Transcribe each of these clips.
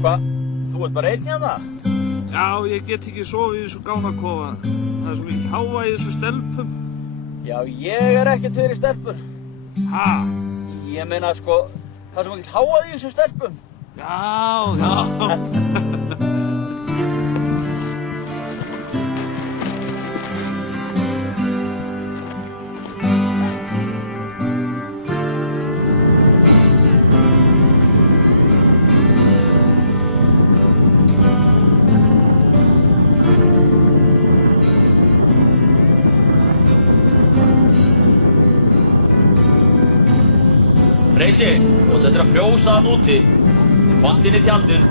Hvað? Þú ert bara einn hérna? Já, ég get ekki sofið í þessu gánakofa. Það svo mikið háa í þessu stelpum. Já, ég ekkert fyrir stelpur. Ha? Ég meina, sko, það svo mikið háa í þessu stelpum. Já. Freysi, þú ætlar að frjósa hann úti. Komdu inn í tjaldið.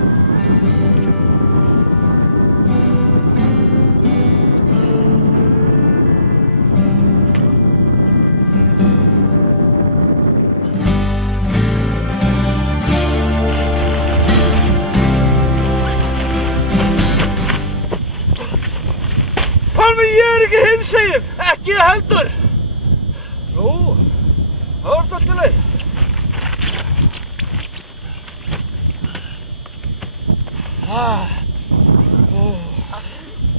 Pálmi, ég ekki hinsegin. Ekki ég heldur. Nú, það var allt í leið.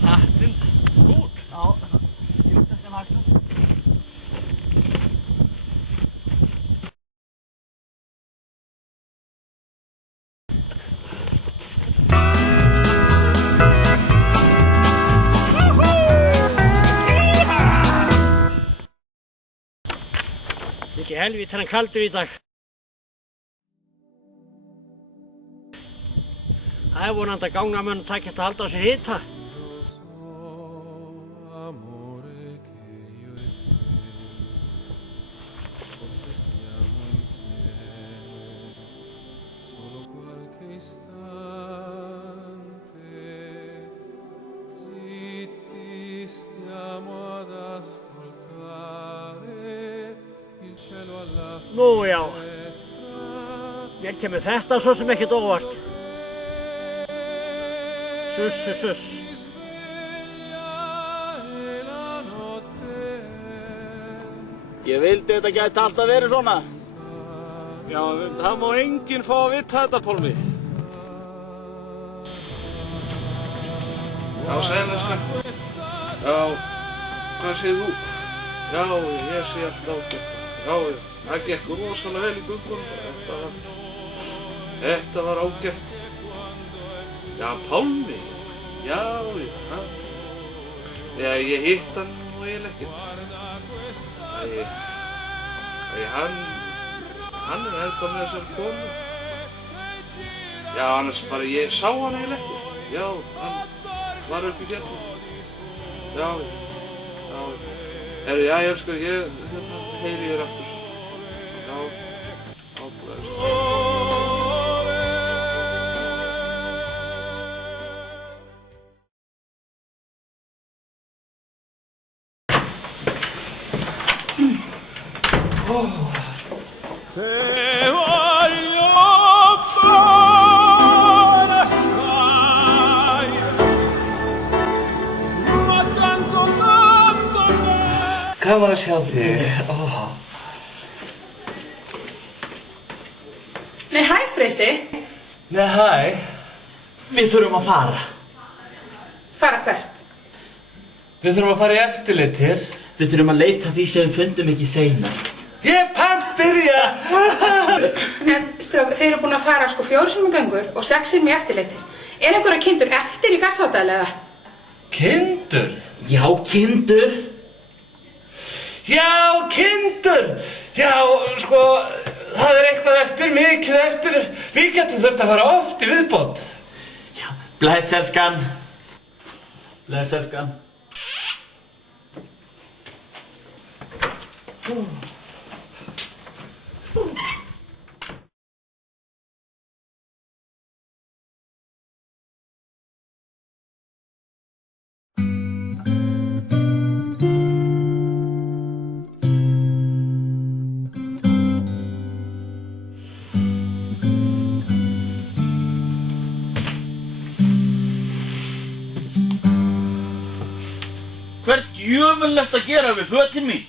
Hattinn út. Já, ég ekki að nakna. Mikið helvíti hann kaldur í dag. Það er vonandi að gangamönnum takist að halda á sér hita. Nú já, mér kemur þetta svo sem ekkert óvart. Suss. Ég vildi þetta gæti alltaf verið svona. Já, það má enginn fá að vita þetta, Pálmi. Já, sæðinskan. Já, hvað segir þú? Já, ég sé alltaf ágætt. Já, það gekk rosalega vel í göngunum. Þetta var ágætt. Já, Pálmi. Já, ég hitt hann nú eiginlega ekkert. Hann er ennþá með þessar konu. Já, annars bara ég sá hann eiginlega ekkert. Já, hann var upp í fjallinu. Já. Herru, já, ég elskar, heyri ég aftur. Já, bless. Gaman að sjá þig. Nei, hæ, Freysi. Nei, hæ. Við þurfum að fara. Fara hvert? Við þurfum að fara í eftirleitir. Við þurfum að leita því sem við fundum ekki seinast. Ég byrja! En, strákur, þeir eru búin að fara 4 sinnum í göngur og 6 sinnum í eftirleitir. Er einhverja kindur eftir í Garðsárdal eða? Kindur? Já, kindur. Já, kindur! Já, sko, það er eitthvað eftir, mikið eftir. Við getum þurft að fara oft í viðbót. Já, bless, elskan. Bless, elskan. Hvert djöfull ertu að gera við fötin mín?